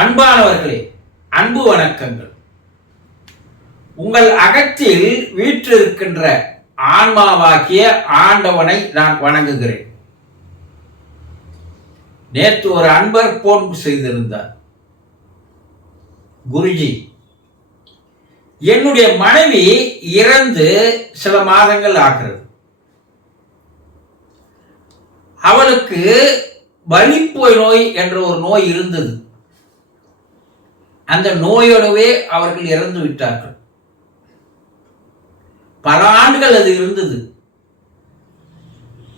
அன்பானவர்களே, அன்பு வணக்கங்கள். உங்கள் அகத்தில் வீற்றிருக்கின்ற ஆன்மாவாகிய ஆண்டவனை நான் வணங்குகிறேன். நேற்று ஒரு அன்பர் போன் செய்திருந்தார். குருஜி, என்னுடைய மனைவி இறந்து சில மாதங்கள் ஆகிறது. அவளுக்கு வலிப்போய் நோய் என்ற ஒரு நோய் இருந்தது. அந்த நோயோடவே அவர்கள் இறந்து விட்டார்கள். பல ஆண்டுகள் அது இருந்தது.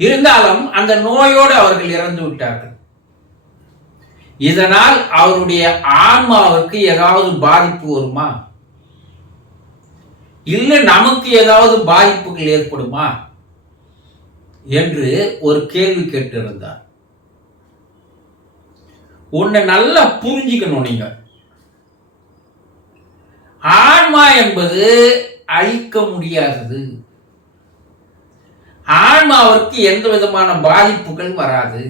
இருந்தாலும் அந்த நோயோடு அவர்கள் இறந்து விட்டார்கள். இதனால் அவருடைய ஆன்மாவுக்கு ஏதாவது பாதிப்பு வருமா, இல்லை நமக்கு ஏதாவது பாதிப்புகள் ஏற்படுமா என்று ஒரு கேள்வி கேட்டிருந்தார். உன்னை நல்லா புரிஞ்சுக்கணும். நீங்க ஆன்மா என்பது அழிக்க முடியாதது. ஆன்மாவிற்கு எந்த விதமான பாதிப்புகள் வராது.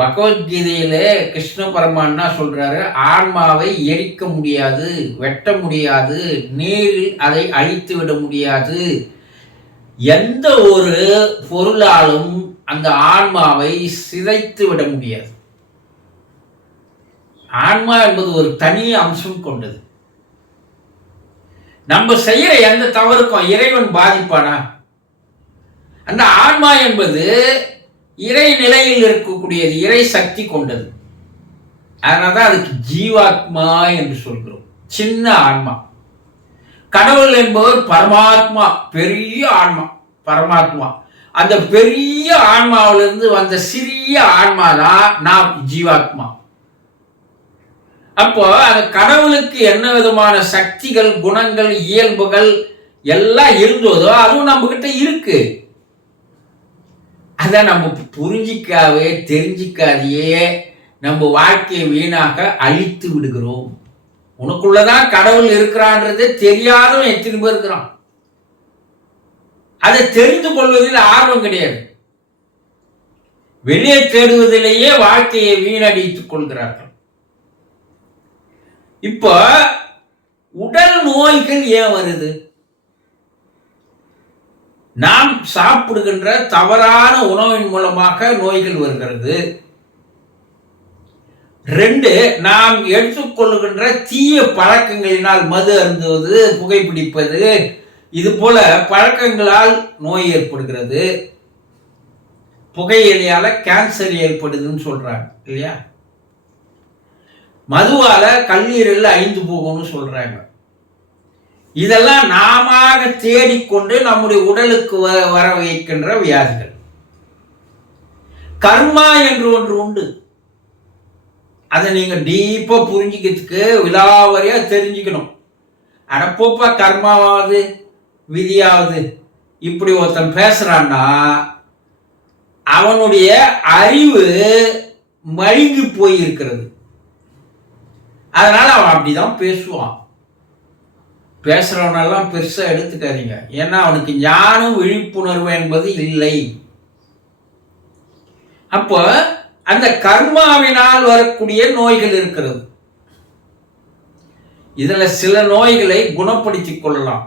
பகவத்கீதையிலே கிருஷ்ண பரமான்னா சொல்றாரு, ஆன்மாவை எரிக்க முடியாது, வெட்ட முடியாது, நீரில் அதை அழித்து விட முடியாது. எந்த ஒரு பொருளாலும் அந்த ஆன்மாவை சிதைத்து விட முடியாது. ஆன்மா என்பது ஒரு தனி அம்சம் கொண்டது. நம்ம செய்யற எந்த தவறுக்கும் இறைவன் பாதிப்பானா? அந்த ஆன்மா என்பது இறை நிலையில் இருக்கக்கூடியது, இறை சக்தி கொண்டது. அதனால்தான் அதுக்கு ஜீவாத்மா என்று சொல்கிறோம். சின்ன ஆன்மா. கடவுள் என்பவர் பரமாத்மா, பெரிய ஆன்மா, பரமாத்மா. அந்த பெரிய ஆன்மாவிலிருந்து வந்த சிறிய ஆன்மா தான் நாம் ஜீவாத்மா. அப்போ அந்த கடவுளுக்கு என்ன விதமான சக்திகள், குணங்கள், இயல்புகள் எல்லாம் இருந்ததோ அதுவும் நம்ம கிட்ட இருக்கு. அதை நம்ம புரிஞ்சிக்காவே தெரிஞ்சிக்காதையே நம்ம வாழ்க்கையை வீணாக அழித்து விடுகிறோம். உனக்குள்ளதான் கடவுள் இருக்கிறான்றதே தெரியாதவன் எத்தனை பேர் இருக்கிறான். அதை தெரிந்து கொள்வதில் ஆர்வம் கிடையாது. வெளியே தேடுவதிலேயே வாழ்க்கையை வீணடித்துக் கொள்கிறார்கள். இப்போ உடல் நோய்கள் ஏன் வருது? நாம் சாப்பிடுகின்ற தவறான உணவின் மூலமாக நோய்கள் வருகிறது. 2, நாம் எடுத்துக்கொள்ளுகின்ற தீய பழக்கங்களினால், மது அருந்துவது, புகைப்பிடிப்பது, இது போல பழக்கங்களால் நோய் ஏற்படுகிறது. புகையிலையால கேன்சர் ஏற்படுதுன்னு சொல்றாங்க இல்லையா? மதுவால கல்லீரல் அழிந்து போகும்னு சொல்றாங்க. இதெல்லாம் நாம தேடிக்கொண்டு நம்முடைய உடலுக்கு வர வைக்கின்ற வியாதிகள். கர்மா என்று ஒன்று உண்டு. அதை நீங்க டீப்பா புரிஞ்சுக்கிறதுக்கு விலாவரியா தெரிஞ்சுக்கணும். அடப்போப்பா, கர்மாவாவது விதியாவது இப்படி ஒருத்தன் பேசுறான்னா அவனுடைய அறிவு மழுங்கி போயிருக்கிறது. அதனால அவன் அப்படிதான் பேசுவான். பேசுறவனெல்லாம் பெருசா எடுத்துக்காதீங்க. ஏன்னா அவனுக்கு ஞானம், விழிப்புணர்வு என்பது இல்லை. அப்போ அந்த கர்மாவினால் வரக்கூடிய நோய்கள் இருக்கிறது. இதுல சில நோய்களை குணப்படுத்திக் கொள்ளலாம்,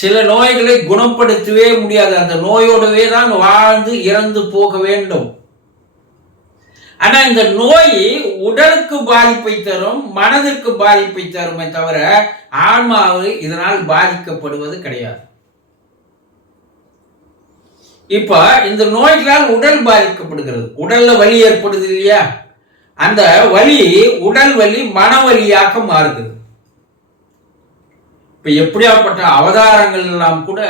சில நோய்களை குணப்படுத்தவே முடியாது. அந்த நோயோடவே தான் வாழ்ந்து இறந்து போக வேண்டும். ஆனா இந்த நோய் உடலுக்கு பாதிப்பை தரும், மனதிற்கு பாதிப்பை தருமே தவிர ஆன்மாவு இதனால் பாதிக்கப்படுவது கிடையாது. இப்ப இந்த நோய்களால் உடல் பாதிக்கப்படுகிறது. உடல்ல வலி ஏற்படுது இல்லையா? அந்த வலி உடல் வலி மனவலியாக மாறுகிறது. இப்ப எப்படியாப்பட்ட அவதாரங்கள் எல்லாம் கூட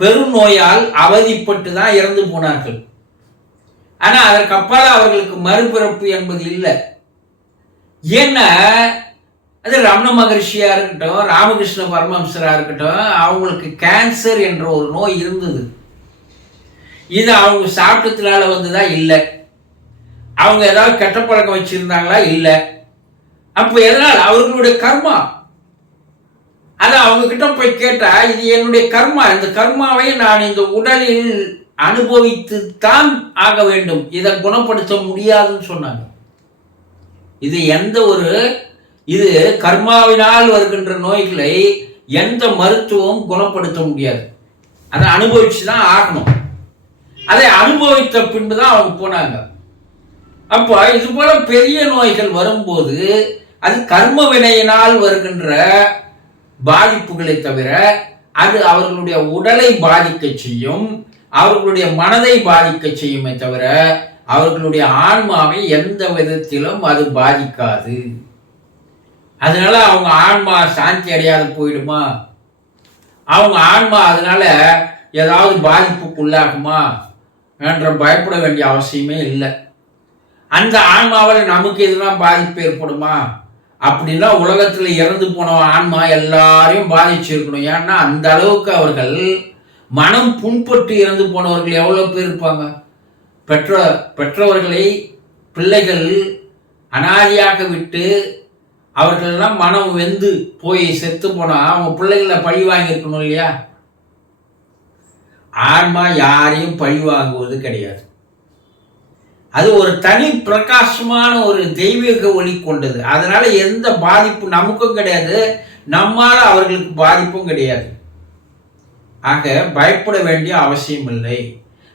பெருநோயால் அவதிப்பட்டு தான் இறந்து போனார்கள். ஆனா அதற்கு அப்பால அவர்களுக்கு மறுபிறப்பு என்பது இல்லை. ஏன்னா அது ரமண மகரிஷியா இருக்கட்டும், ராமகிருஷ்ண பரமஹம்சரா இருக்கட்டும், அவங்களுக்கு கேன்சர் என்ற ஒரு நோய் இருந்தது. இது அவங்க சாப்பிட்டதுனால வந்ததா இல்லை, அவங்க ஏதாவது கெட்ட பழக்கம் வச்சிருந்தாங்களா இல்லை. அப்ப எதனால்? அவர்களுடைய கர்மா. அதை அவங்க கிட்ட போய் கேட்டா, இது என்னுடைய கர்மா, இந்த கர்மாவை நான் இந்த உடலில் அனுபவித்துத்தான் ஆக வேண்டும். இதை குணப்படுத்த முடியாதுன்னு சொன்னாங்க. இது கர்மாவினால் வருகின்ற நோய்களை எந்த மருத்துவம் குணப்படுத்த முடியாது. அதை அனுபவிச்சுதான் ஆகணும். அதை அனுபவித்த பின்புதான் அவங்க போனாங்க. அப்போ இது போல பெரிய நோய்கள் வரும்போது அது கர்ம வினையினால் வருகின்ற பாதிப்புகளை தவிர அது அவர்களுடைய உடலை பாதிக்க செய்யும், அவர்களுடைய மனதை பாதிக்க செய்யுமே தவிர அவர்களுடைய ஆன்மாவை எந்த விதத்திலும் அது பாதிக்காது. அதனால அவங்க ஆன்மா சாந்தி அடையாத போயிடுமா, அவங்க ஆன்மா அதனால ஏதாவது பாதிப்புக்குள்ளாகுமா என்ற பயப்பட வேண்டிய அவசியமே இல்லை. அந்த ஆன்மாவில் நமக்கு எதுனா பாதிப்பு ஏற்படுமா அப்படின்னா உலகத்தில் இறந்து போன ஆன்மா எல்லாரையும் பாதிச்சிருக்கணும். ஏன்னா அந்த அளவுக்கு அவர்கள் மனம் புண்பட்டு இறந்து போனவர்கள் எவ்வளோ பேர் இருப்பாங்க. பெற்றவர்களை பிள்ளைகள் அனாதியாக விட்டு அவர்களெல்லாம் மனம் வெந்து போய் செத்து போனா அவங்க பிள்ளைகளை பழி வாங்கியிருக்கணும் இல்லையா? ஆன்மா யாரையும் பழி வாங்குவது கிடையாது. அது ஒரு தனி பிரகாசமான ஒரு தெய்வீக ஒளி கொண்டது. அதனால எந்த பாதிப்பு நமக்கும் கிடையாது, நம்மால அவர்களுக்கு பாதிப்பும் கிடையாது. ஆக பயப்பட வேண்டிய அவசியம் இல்லை.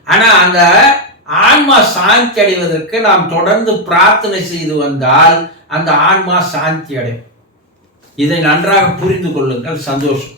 ஆனா அந்த ஆன்மா சாந்தி அடைவதற்கு நாம் தொடர்ந்து பிரார்த்தனை செய்து வந்தால் அந்த ஆன்மா சாந்தி அடையும். இதை நன்றாக புரிந்து கொள்ளுங்கள். சந்தோஷம்.